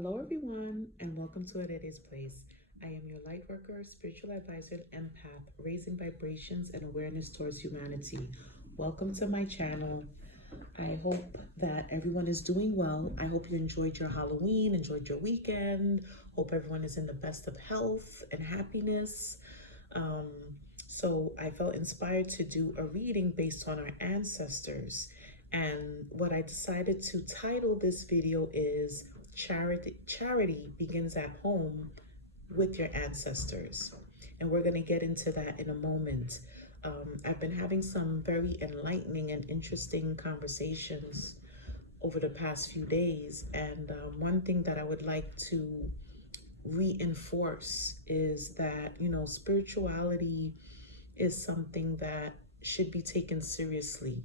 Hello, everyone, and welcome to Arere's Place. I am your light worker, spiritual advisor, and empath, raising vibrations and awareness towards humanity. Welcome to my channel. I hope that everyone is doing well. I hope you enjoyed your Halloween, enjoyed your weekend. Hope everyone is in the best of health and happiness. Um, so I felt inspired to do a reading based on our ancestors. And what I decided to title this video is Charity Begins at Home with Your Ancestors. And we're going to get into that in a moment. I've been having some very enlightening and interesting conversations over the past few days. And one thing that I would like to reinforce is that, spirituality is something that should be taken seriously.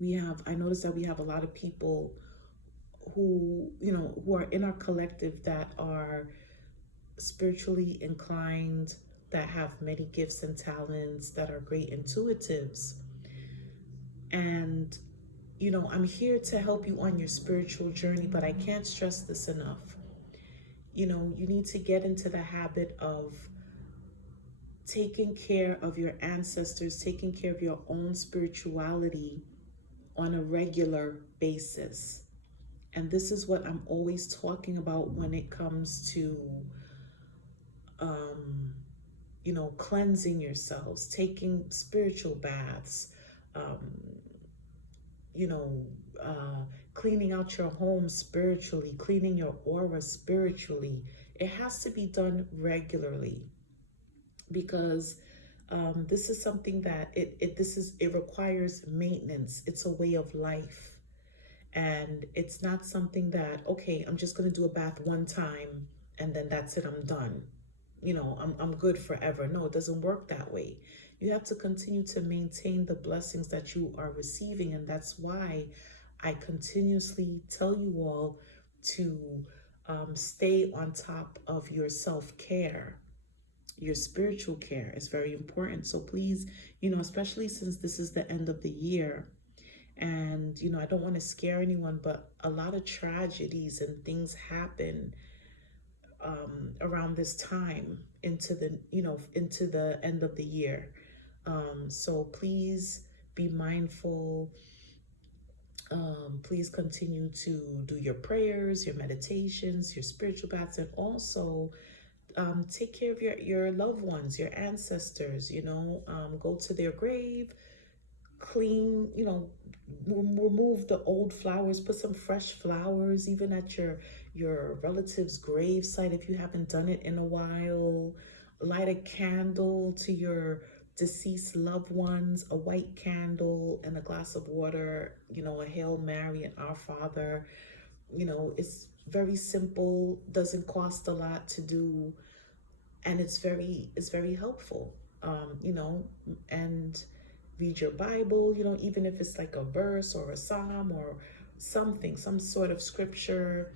I noticed that we have a lot of people who are in our collective that are spiritually inclined, that have many gifts and talents, that are great intuitives. And, I'm here to help you on your spiritual journey, but I can't stress this enough. You need to get into the habit of taking care of your ancestors, taking care of your own spirituality on a regular basis. And this is what I'm always talking about when it comes to, cleansing yourselves, taking spiritual baths, um, you know, cleaning out your home spiritually, cleaning your aura spiritually. It has to be done regularly because this is something that it requires maintenance. It's a way of life. And it's not something that, okay, I'm just going to do a bath one time and then that's it, I'm done. I'm good forever. No, it doesn't work that way. You have to continue to maintain the blessings that you are receiving. And that's why I continuously tell you all to stay on top of your self-care. Your spiritual care is very important. So please, especially since this is the end of the year, and, I don't want to scare anyone, but a lot of tragedies and things happen around this time into the end of the year. So please be mindful. Please continue to do your prayers, your meditations, your spiritual baths, and also take care of your loved ones, your ancestors, go to their grave, clean, remove the old flowers, put some fresh flowers, even at your relative's grave site if you haven't done it in a while. Light a candle to your deceased loved ones, a white candle and a glass of water, a Hail Mary and Our Father. It's very simple, doesn't cost a lot to do, and it's very helpful. And read your Bible, even if it's like a verse or a psalm or something, some sort of scripture.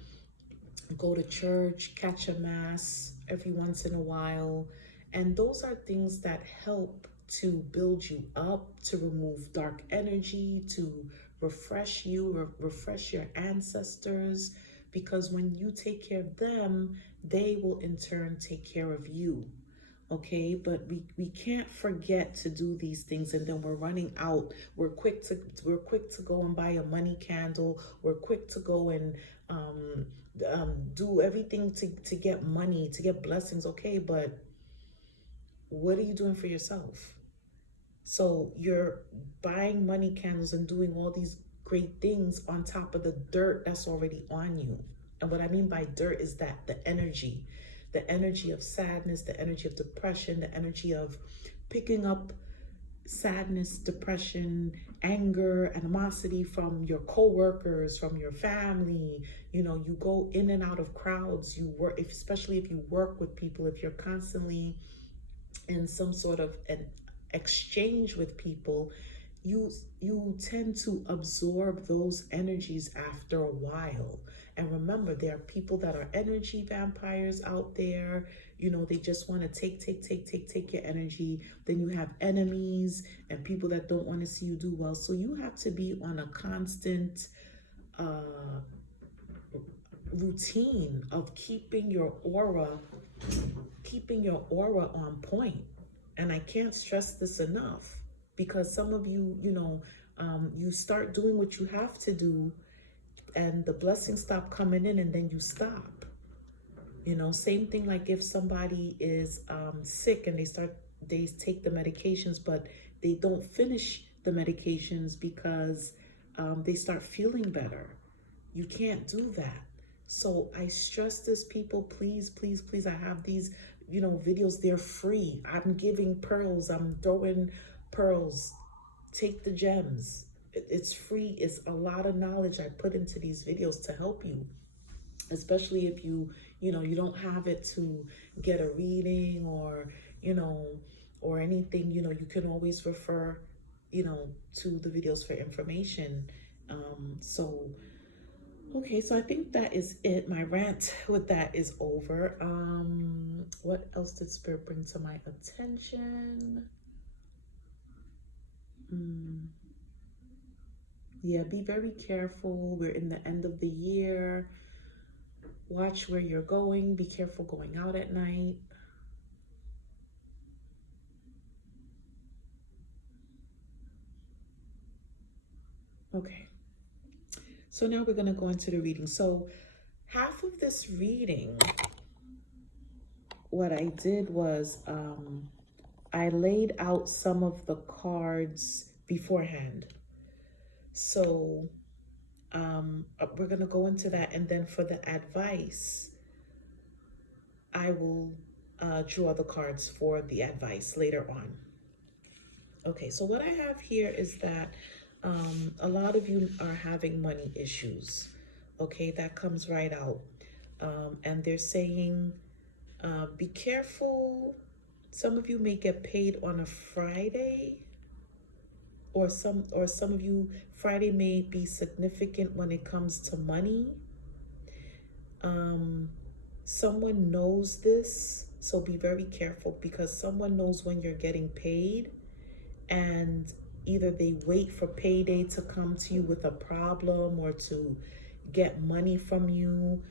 Go to church, catch a mass every once in a while. And those are things that help to build you up, to remove dark energy, to refresh you, refresh your ancestors. Because when you take care of them, they will in turn take care of you. Okay, but we can't forget to do these things, and then we're running out. We're quick to go and buy a money candle. We're quick to go and do everything to get money, to get blessings. Okay, but what are you doing for yourself? So you're buying money candles and doing all these great things on top of the dirt that's already on you. And what I mean by dirt is that the energy of sadness, the energy of depression, the energy of picking up sadness, depression, anger, animosity from your coworkers, from your family. You go in and out of crowds. You work, especially if you work with people, if you're constantly in some sort of an exchange with people, you tend to absorb those energies after a while. And remember, there are people that are energy vampires out there. They just want to take your energy. Then you have enemies and people that don't want to see you do well. So you have to be on a constant routine of keeping your aura on point. And I can't stress this enough, because some of you, you start doing what you have to do and the blessings stop coming in, and then you stop. Same thing like if somebody is sick and they take the medications, but they don't finish the medications because they start feeling better. You can't do that. So I stress this, people, please, please, please. I have these, videos, they're free. I'm giving pearls, I'm throwing pearls. Take the gems. It's free. It's a lot of knowledge I put into these videos to help you, especially if you don't have it to get a reading or anything. You can always refer to the videos for information. Okay, so I think that is it. My rant with that is over. What else did Spirit bring to my attention? Yeah, be very careful. We're in the end of the year. Watch where you're going. Be careful going out at night. Okay. So now we're going to go into the reading. So half of this reading, what I did was I laid out some of the cards beforehand. So we're going to go into that. And then for the advice, I will draw the cards for the advice later on. Okay, so what I have here is that a lot of you are having money issues. Okay, that comes right out. And they're saying, be careful. Some of you may get paid on a Friday, or some of you, Friday may be significant when it comes to money. Someone knows this, so be very careful, because someone knows when you're getting paid, and either they wait for payday to come to you with a problem or to get money from you.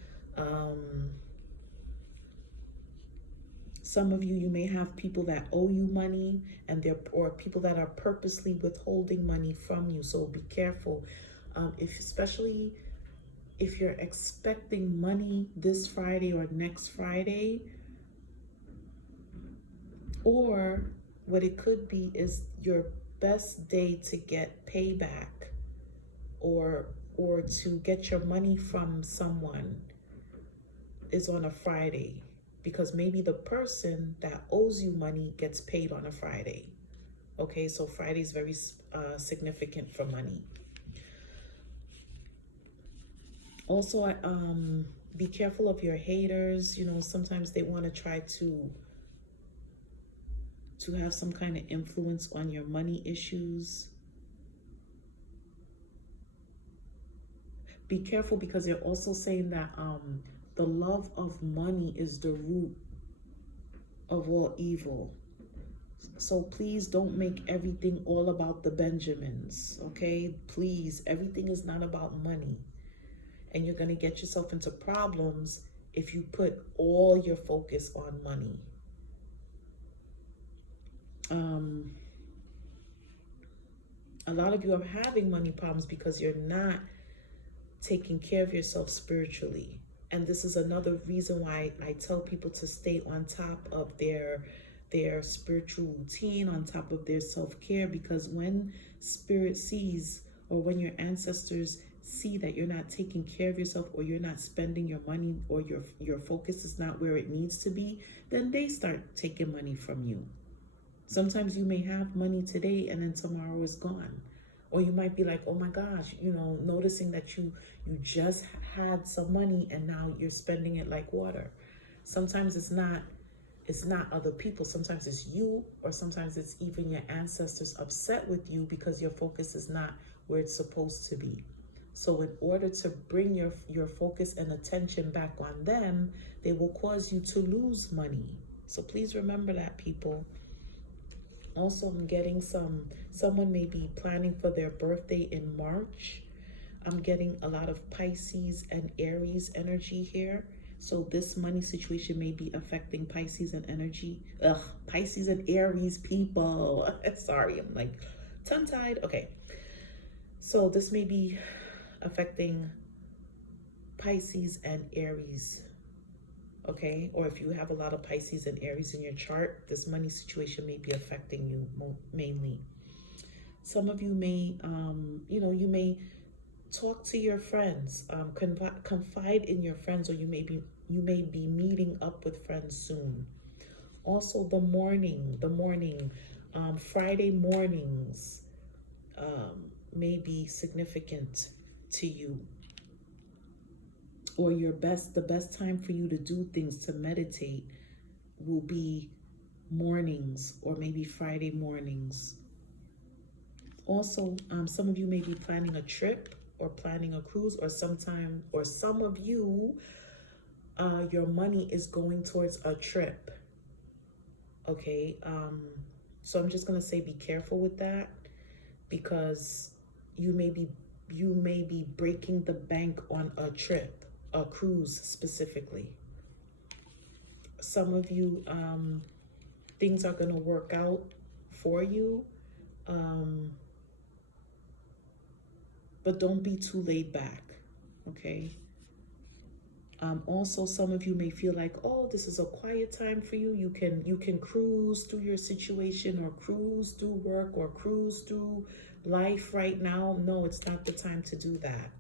Some of you may have people that owe you money, or people that are purposely withholding money from you. So be careful. Especially if you're expecting money this Friday or next Friday, or what it could be is your best day to get payback or to get your money from someone is on a Friday, because maybe the person that owes you money gets paid on a Friday. Okay, so Friday is very significant for money. Also, be careful of your haters. Sometimes they want to try to have some kind of influence on your money issues. Be careful, because they're also saying that the love of money is the root of all evil. So please don't make everything all about the Benjamins, okay? Please, everything is not about money. And you're going to get yourself into problems if you put all your focus on money. A lot of you are having money problems because you're not taking care of yourself spiritually. And this is another reason why I tell people to stay on top of their spiritual routine, on top of their self-care, because when spirit sees, or when your ancestors see that you're not taking care of yourself, or you're not spending your money, or your focus is not where it needs to be, then they start taking money from you. Sometimes you may have money today and then tomorrow is gone. Or you might be like, oh my gosh, noticing that you just had some money and now you're spending it like water. Sometimes it's not other people. Sometimes it's you, or sometimes it's even your ancestors upset with you because your focus is not where it's supposed to be. So in order to bring your focus and attention back on them, they will cause you to lose money. So please remember that, people. Also, I'm getting someone may be planning for their birthday in March. I'm getting a lot of Pisces and Aries energy here. So this money situation may be affecting Pisces and energy. Pisces and Aries people. Sorry, I'm like tongue-tied. Okay. So this may be affecting Pisces and Aries. Okay. Or if you have a lot of Pisces and Aries in your chart, this money situation may be affecting you mainly. Some of you may, you may talk to your friends, confide in your friends, or you may be meeting up with friends soon. Also, the morning, Friday mornings may be significant to you, or the best time for you to do things, to meditate, will be mornings, or maybe Friday mornings. Also, some of you may be planning a trip or planning a cruise, or some of you, your money is going towards a trip. Okay. So I'm just going to say be careful with that, because you may be breaking the bank on a trip, a cruise specifically. Some of you, things are going to work out for you. But don't be too laid back, okay? Also, some of you may feel like, oh, this is a quiet time for you. You can cruise through your situation, or cruise through work, or cruise through life right now. No, it's not the time to do that.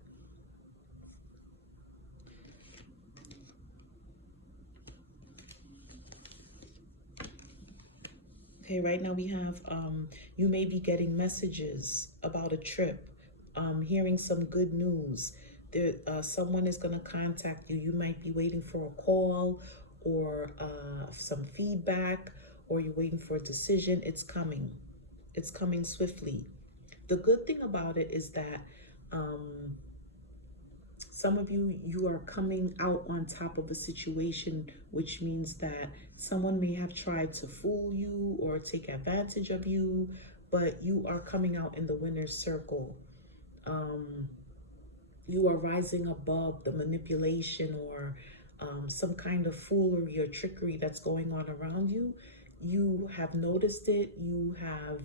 Okay, right now we have, you may be getting messages about a trip, hearing some good news. Someone is going to contact you. You might be waiting for a call, or some feedback, or you're waiting for a decision. It's coming. It's coming swiftly. The good thing about it is that some of you are coming out on top of a situation, which means that someone may have tried to fool you or take advantage of you, but you are coming out in the winner's circle. You are rising above the manipulation, or some kind of foolery or trickery that's going on around you. You have noticed it. You have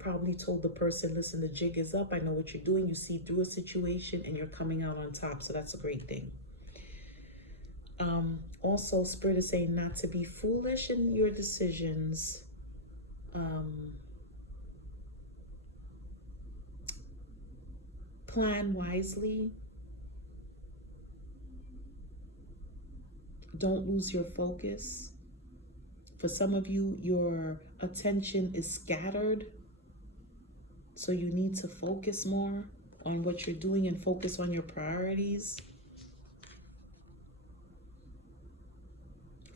probably told the person, listen, the jig is up. I know what you're doing. You see through a situation, and you're coming out on top. So that's a great thing. Also, Spirit is saying not to be foolish in your decisions. Plan wisely. Don't lose your focus. For some of you, your attention is scattered. So you need to focus more on what you're doing and focus on your priorities.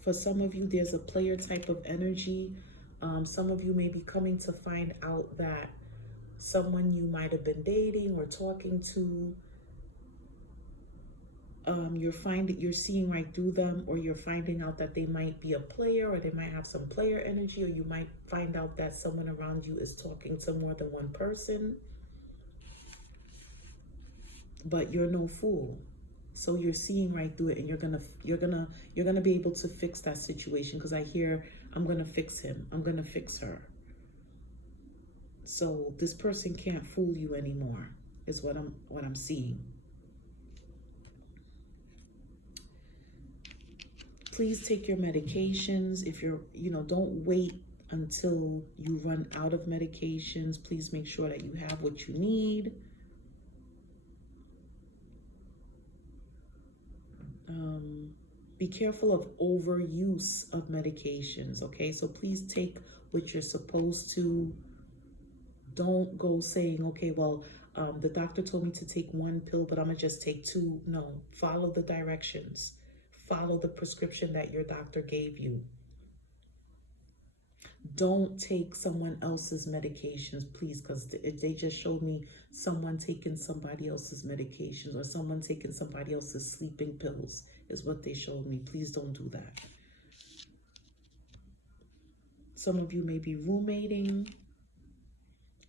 For some of you, there's a player type of energy. Some of you may be coming to find out that someone you might have been dating or talking to, you're seeing right through them, or you're finding out that they might be a player, or they might have some player energy, or you might find out that someone around you is talking to more than one person. But you're no fool. So you're seeing right through it, and you're gonna be able to fix that situation, because I hear, I'm gonna fix him, I'm gonna fix her. So this person can't fool you anymore, is what I'm seeing. Please take your medications. If you're, don't wait until you run out of medications. Please make sure that you have what you need. Be careful of overuse of medications, okay? So please take what you're supposed to. Don't go saying, okay, well, the doctor told me to take 1 pill, but I'm gonna just take 2. No, follow the directions. Follow the prescription that your doctor gave you. Don't take someone else's medications, please, because they just showed me someone taking somebody else's medications, or someone taking somebody else's sleeping pills, is what they showed me. Please don't do that. Some of you may be roommating,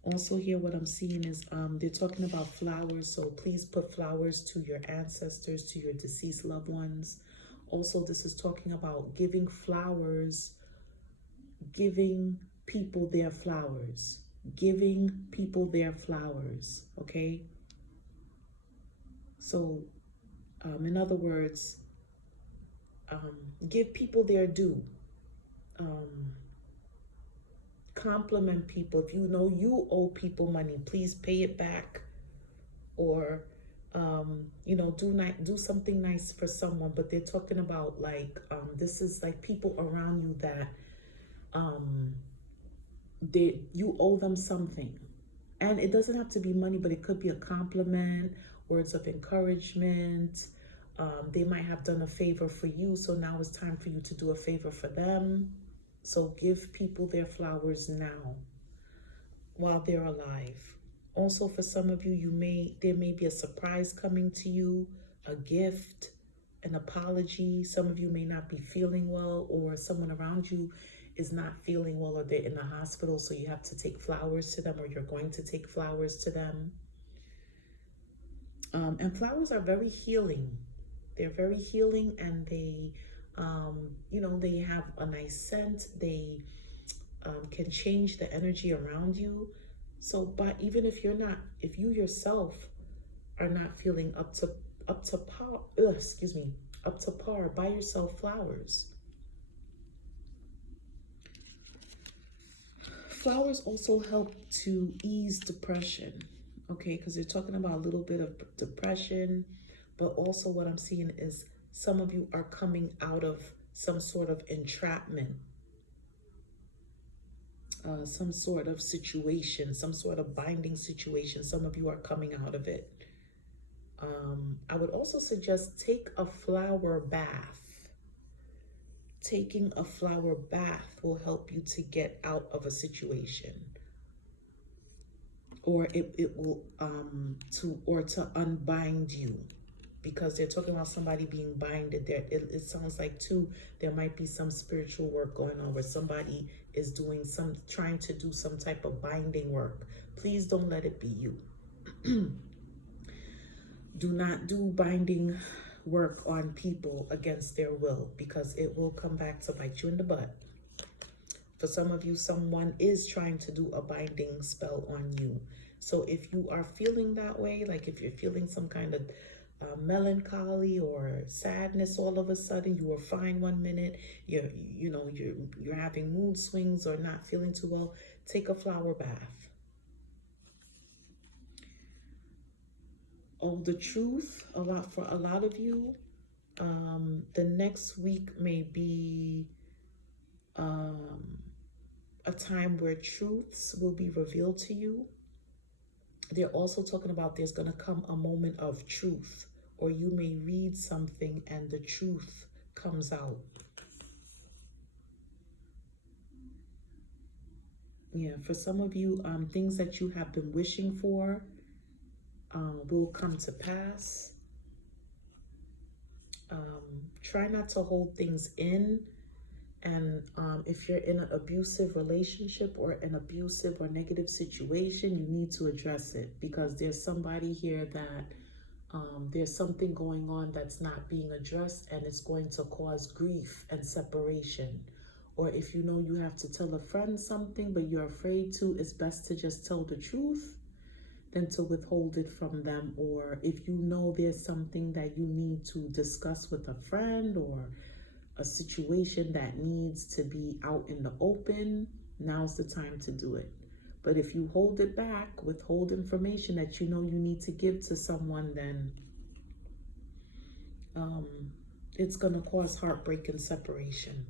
Also here, what I'm seeing is they're talking about flowers. So please put flowers to your ancestors, to your deceased loved ones. Also, this is talking about giving flowers, giving people their flowers, giving people their flowers, okay? So, in other words, give people their due. Compliment people. If you know you owe people money, please pay it back, or you know, do something nice for someone. But they're talking about like this is like people around you that you owe them something, and it doesn't have to be money, but it could be a compliment, words of encouragement. They might have done a favor for you, so now it's time for you to do a favor for them. So give people their flowers now while they're alive. Also, for some of you, there may be a surprise coming to you, a gift, an apology. Some of you may not be feeling well, or someone around you is not feeling well, or they're in the hospital, so you have to take flowers to them, or you're going to take flowers to them. And flowers are very healing. They're very healing, and they, you know, they have a nice scent. They can change the energy around you. So, but even if you yourself are not feeling up to par, up to par, buy yourself flowers. Flowers also help to ease depression, okay? Because they're talking about a little bit of depression, but also what I'm seeing is some of you are coming out of some sort of entrapment, some sort of situation, some sort of binding situation. Some of you are coming out of it. I would also suggest take a flower bath. Taking a flower bath will help you to get out of a situation, or it will to unbind you, because they're talking about somebody being binded there. It sounds like too there might be some spiritual work going on where somebody is trying to do some type of binding work. Please don't let it be you. Do not do binding work on people against their will, because it will come back to bite you in the butt. For some of you, someone is trying to do a binding spell on you. So if you are feeling that way, like if you're feeling some kind of melancholy or sadness, all of a sudden you were fine one minute, you're having mood swings or not feeling too well, take a flower bath. Oh, the truth, for a lot of you, the next week may be a time where truths will be revealed to you. They're also talking about there's going to come a moment of truth, or you may read something and the truth comes out. Yeah, for some of you, things that you have been wishing for will come to pass. Try not to hold things in. And if you're in an abusive relationship or an abusive or negative situation, you need to address it, because there's somebody here that there's something going on that's not being addressed, and it's going to cause grief and separation. Or if you know you have to tell a friend something, but you're afraid to, it's best to just tell the truth than to withhold it from them. Or if you know there's something that you need to discuss with a friend, or a situation that needs to be out in the open, now's the time to do it. But if you hold it back, withhold information that you know you need to give to someone, then it's going to cause heartbreak and separation.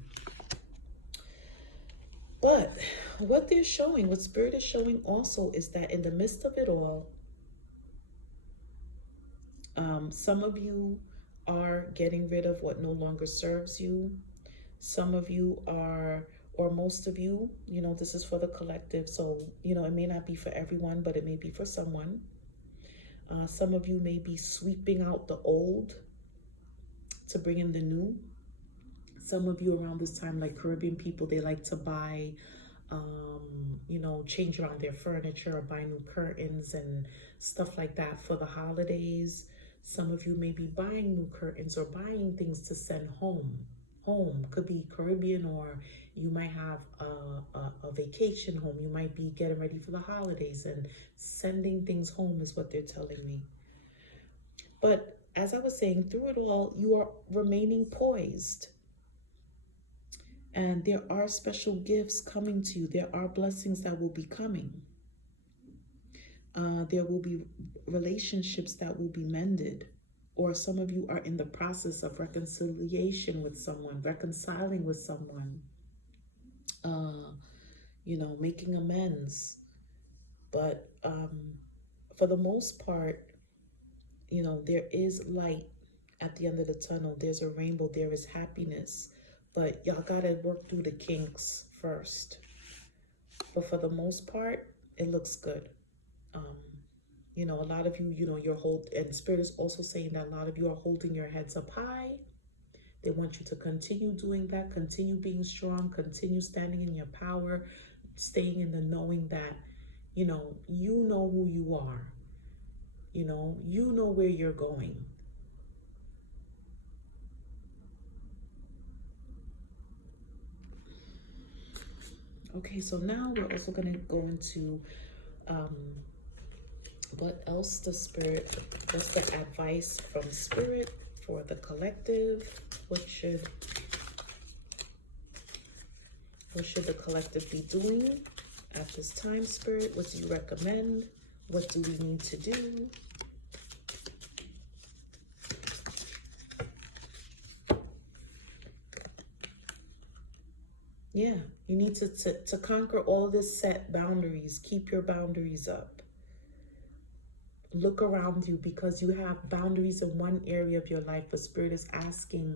But what Spirit is showing also, is that in the midst of it all, some of you are getting rid of what no longer serves you. Some of you are, or most of you, this is for the collective. So, it may not be for everyone, but it may be for someone. Some of you may be sweeping out the old to bring in the new. Some of you around this time, like Caribbean people, they like to buy you know, change around their furniture or buy new curtains and stuff like that for the holidays. Some of you may be buying new curtains or buying things to send home. Home could be Caribbean, or you might have a vacation home. You might be getting ready for the holidays and sending things home is what they're telling me. But as I was saying, through it all, you are remaining poised. And there are special gifts coming to you. There are blessings that will be coming. There will be relationships that will be mended. Or some of you are in the process of reconciliation with someone, reconciling with someone, you know, making amends. But for the most part, you know, there is light at the end of the tunnel. There's a rainbow. There is happiness. But y'all got to work through the kinks first. But for the most part, it looks good. You know, a lot of you, you know, and Spirit is also saying that a lot of you are holding your heads up high. They want you to continue doing that, continue being strong, continue standing in your power, staying in the knowing that, you know who you are. You know where you're going. Okay, so now we're also going to go into what else what's the advice from Spirit for the collective? What should the collective be doing at this time, Spirit? What do you recommend? What do we need to do? Yeah, you need to conquer all this, set boundaries, keep your boundaries up. Look around you, because you have boundaries in one area of your life, but Spirit is asking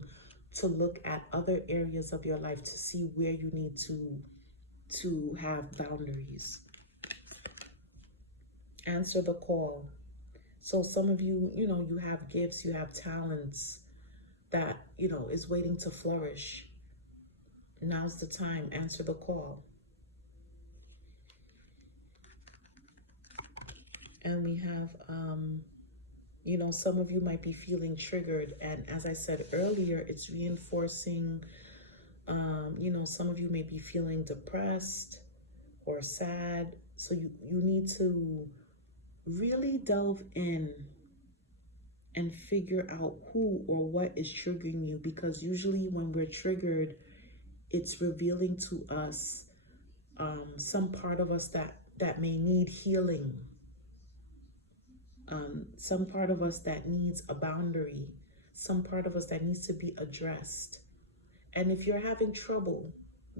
to look at other areas of your life to see where you need to have boundaries. Answer the call. So some of you, you know, you have gifts, you have talents that, you know, is waiting to flourish. Now's the time. Answer the call. And we have, you know, some of you might be feeling triggered. And as I said earlier, it's reinforcing, you know, some of you may be feeling depressed or sad. So you need to really delve in and figure out who or what is triggering you. Because usually when we're triggered, it's revealing to us some part of us that may need healing. Some part of us that needs a boundary, some part of us that needs to be addressed. And if you're having trouble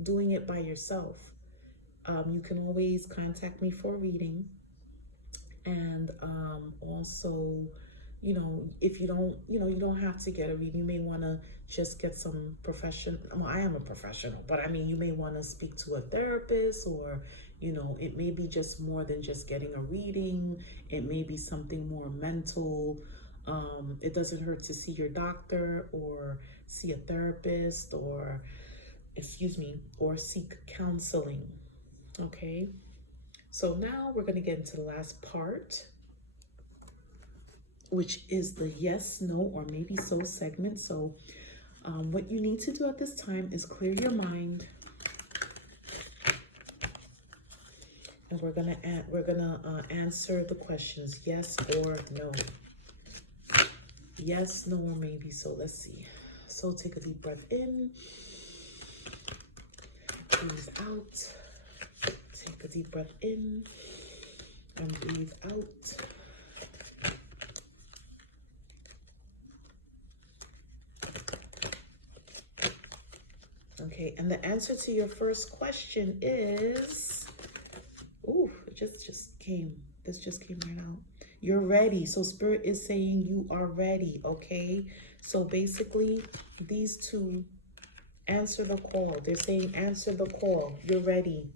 doing it by yourself, you can always contact me for a reading. And also, you know, if you don't, you don't have to get a reading. You may want to just get some well, I am a professional, but I mean, you may want to speak to a therapist, or, you know, it may be just more than just getting a reading. It may be something more mental. It doesn't hurt to see your doctor or see a therapist, or, or seek counseling. Okay. So now we're going to get into the last part, which is the yes, no, or maybe so segment. So what you need to do at this time is clear your mind. And we're gonna answer the questions yes or no. Yes, no, or maybe so. Let's see. So take a deep breath in. Breathe out. Take a deep breath in and breathe out. Okay, and the answer to your first question is, it just came. This just came right out. You're ready. So Spirit is saying you are ready, okay? So basically, these two, answer the call. They're saying answer the call. You're ready.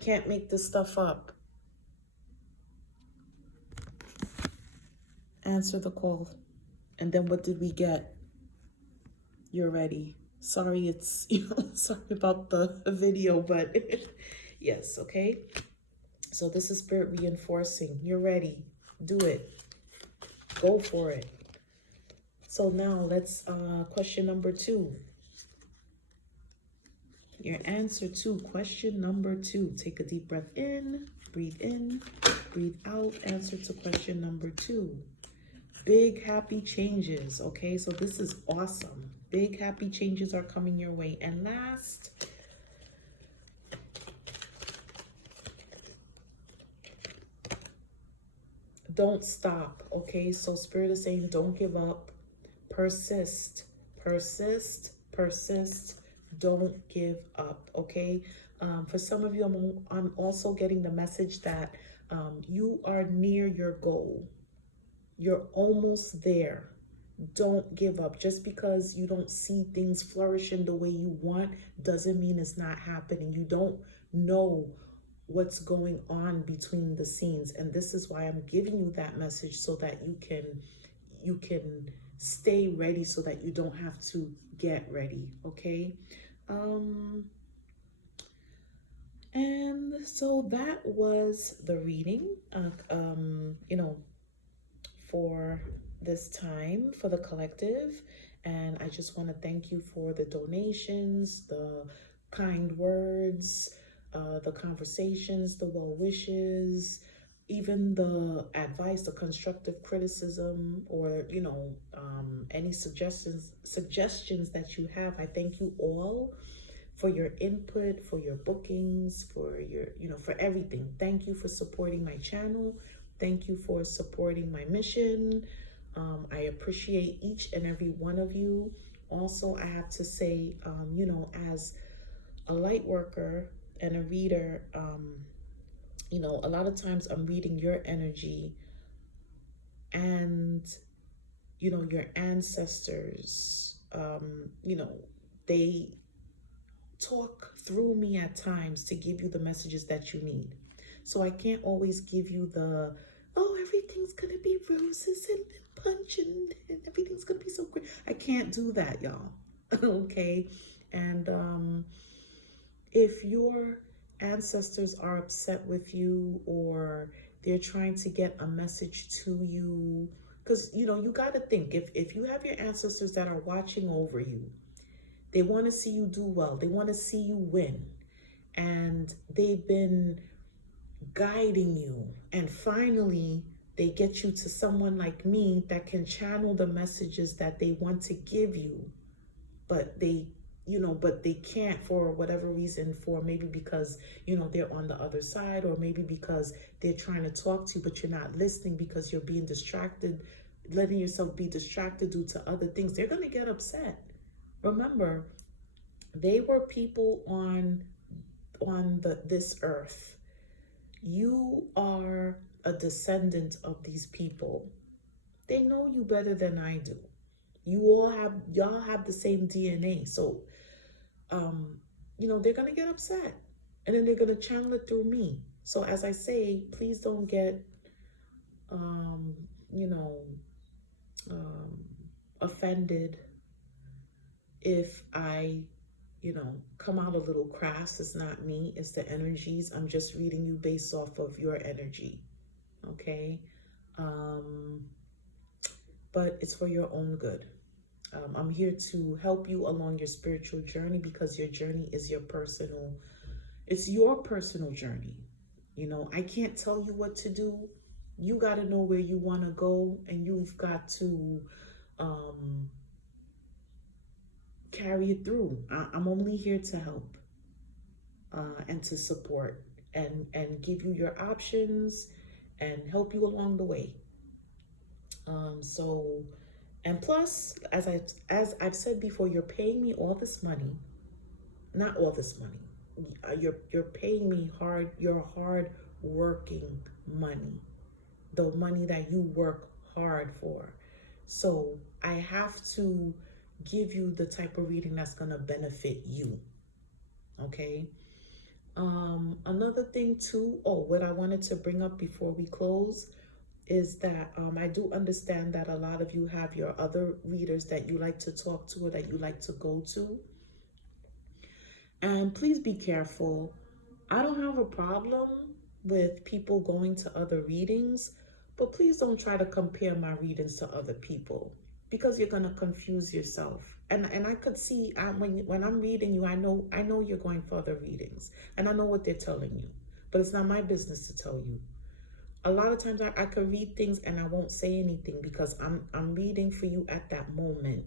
Can't make this stuff up. Answer the call. And then what did we get? You're ready. Sorry, it's, sorry about the video, but yes, okay? So this is spirit reinforcing. You're ready. Do it. Go for it. So now let's, question number 2. Your answer to question number 2. Take a deep breath in, breathe out. Answer to question number 2. Big happy changes. Okay, so this is awesome. Big happy changes are coming your way. And last, don't stop. Okay, so spirit is saying don't give up. Persist, persist, persist. Don't give up. Okay, for some of you, I'm also getting the message that you are near your goal. You're almost there. Don't give up. Just because you don't see things flourishing the way you want doesn't mean it's not happening. You don't know what's going on between the scenes, and this is why I'm giving you that message, so that you can stay ready, so that you don't have to get ready. Okay, and so that was the reading, for this time for the collective. And I just want to thank you for the donations, the kind words, the conversations, the well wishes, even the advice, the constructive criticism, or any suggestions that you have. I thank you all for your input, for your bookings, for your, for everything. Thank you for supporting my channel. Thank you for supporting my mission. I appreciate each and every one of you. Also, I have to say, as a light worker and a reader, a lot of times I'm reading your energy, and, your ancestors, they talk through me at times to give you the messages that you need. So I can't always give you the, oh, everything's gonna be roses and punch and everything's gonna be so great. I can't do that, y'all. Okay? And if your ancestors are upset with you, or they're trying to get a message to you, because you got to think, if you have your ancestors that are watching over you, they want to see you do well, they want to see you win, and they've been guiding you, and finally they get you to someone like me that can channel the messages that they want to give you, but they can't, for whatever reason, for maybe because they're on the other side, or maybe because they're trying to talk to you but you're not listening because you're being distracted, letting yourself be distracted due to other things. They're going to get upset. Remember, they were people on this earth. You are a descendant of these people. They know you better than I do. Y'all have the same DNA. So they're gonna get upset, and then they're gonna channel it through me. So as I say, please don't get offended if I come out a little crass. It's not me, it's the energies. I'm just reading you based off of your energy. Okay? But it's for your own good. I'm here to help you along your spiritual journey, because your journey is it's your personal journey. I can't tell you what to do. You got to know where you want to go, and you've got to carry it through. I'm only here to help and to support, and give you your options and help you along the way. And plus, as I've said before, you're paying me all this money. Not all this money. You're paying me your hard working money, the money that you work hard for. So I have to give you the type of reading that's gonna benefit you. Okay. Another thing too, what I wanted to bring up before we close is that I do understand that a lot of you have your other readers that you like to talk to, or that you like to go to. And please be careful. I don't have a problem with people going to other readings, but please don't try to compare my readings to other people, because you're gonna confuse yourself. And I could see, when I'm reading you, I know you're going for other readings, and I know what they're telling you, but it's not my business to tell you. A lot of times I could read things and I won't say anything because I'm reading for you at that moment.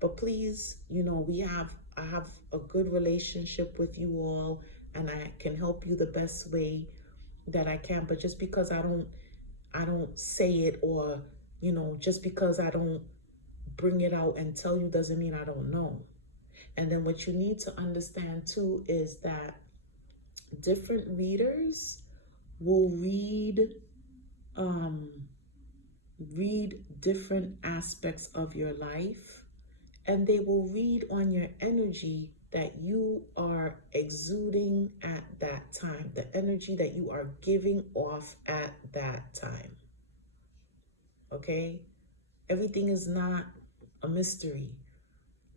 But please, I have a good relationship with you all, and I can help you the best way that I can. But just because I don't say it, or just because I don't bring it out and tell you, doesn't mean I don't know. And then what you need to understand too is that different readers will um read different aspects of your life, and they will read on your energy that you are exuding at that time, the energy that you are giving off at that time. Okay? Everything is not a mystery.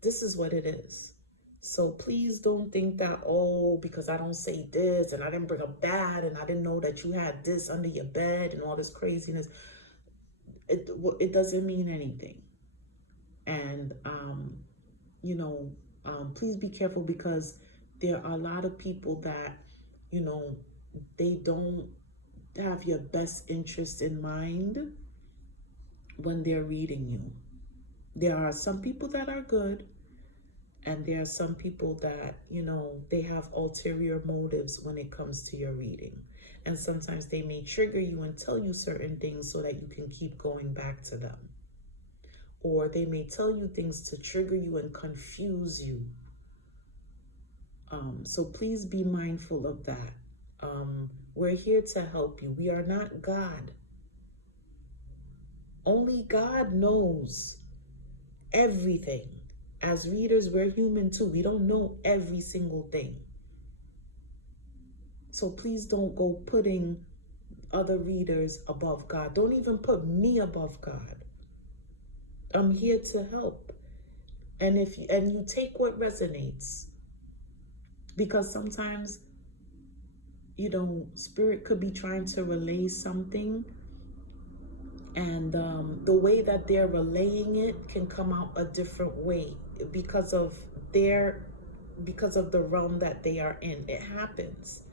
This is what it is. So please don't think that, oh, because I don't say this and I didn't bring up that and I didn't know that you had this under your bed and all this craziness. It doesn't mean anything. And please be careful, because there are a lot of people that, you know, they don't have your best interest in mind when they're reading you. There are some people that are good, and there are some people that, they have ulterior motives when it comes to your reading. And sometimes they may trigger you and tell you certain things so that you can keep going back to them. Or they may tell you things to trigger you and confuse you. So please be mindful of that. We're here to help you. We are not God. Only God knows everything. As readers, we're human too. We don't know every single thing. So please don't go putting other readers above God. Don't even put me above God. I'm here to help. And you take what resonates. Because sometimes, spirit could be trying to relay something, and the way that they're relaying it can come out a different way because of the realm that they are in. It happens.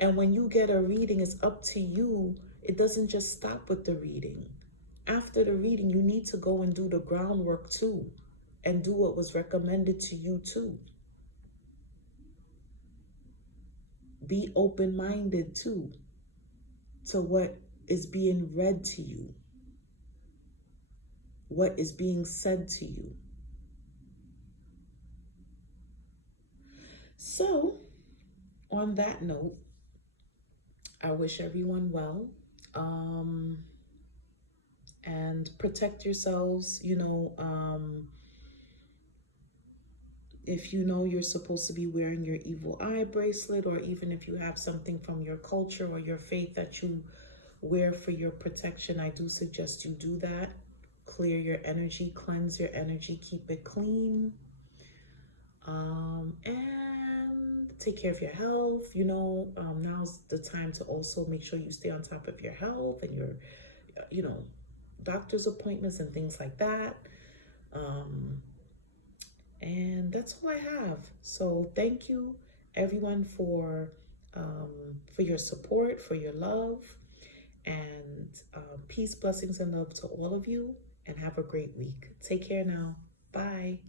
And when you get a reading, it's up to you. It doesn't just stop with the reading. After the reading, you need to go and do the groundwork too, and do what was recommended to you too. Be open-minded too to what is being read to you, what is being said to you. So, on that note, I wish everyone well, and protect yourselves. If you know you're supposed to be wearing your evil eye bracelet, or even if you have something from your culture or your faith that you wear for your protection, I do suggest you do that. Clear your energy, cleanse your energy, keep it clean, and take care of your health. Now's the time to also make sure you stay on top of your health and your doctor's appointments and things like that. And that's all I have. So thank you everyone for your support, for your love, and peace, blessings, and love to all of you, and have a great week. Take care now. Bye.